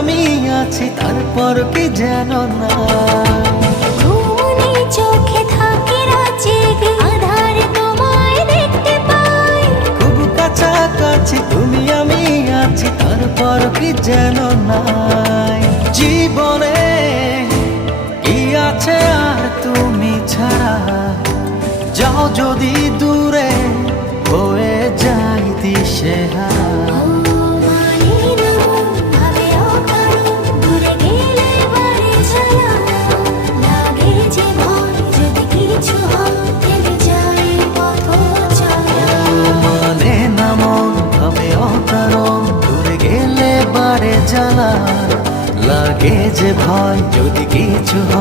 আমি আছি তারপর কি যেন না। ঘুমনে চোখে থাকে রাত জেগে, আধারে তোমায় দেখতে পাই। খুব কাছাকাছি তুমি আমি আছি তারপর কি যেন নাই। জীবনে কি আছে আর তুমি ছাড়া, যাও যদি দূরে হয়ে যাই দিশেহারা। মানে না মন ভাবে অকারণ, দূরে গেলে বারে জ্বালা লাগে যে ভয় যদি কিছু হয়।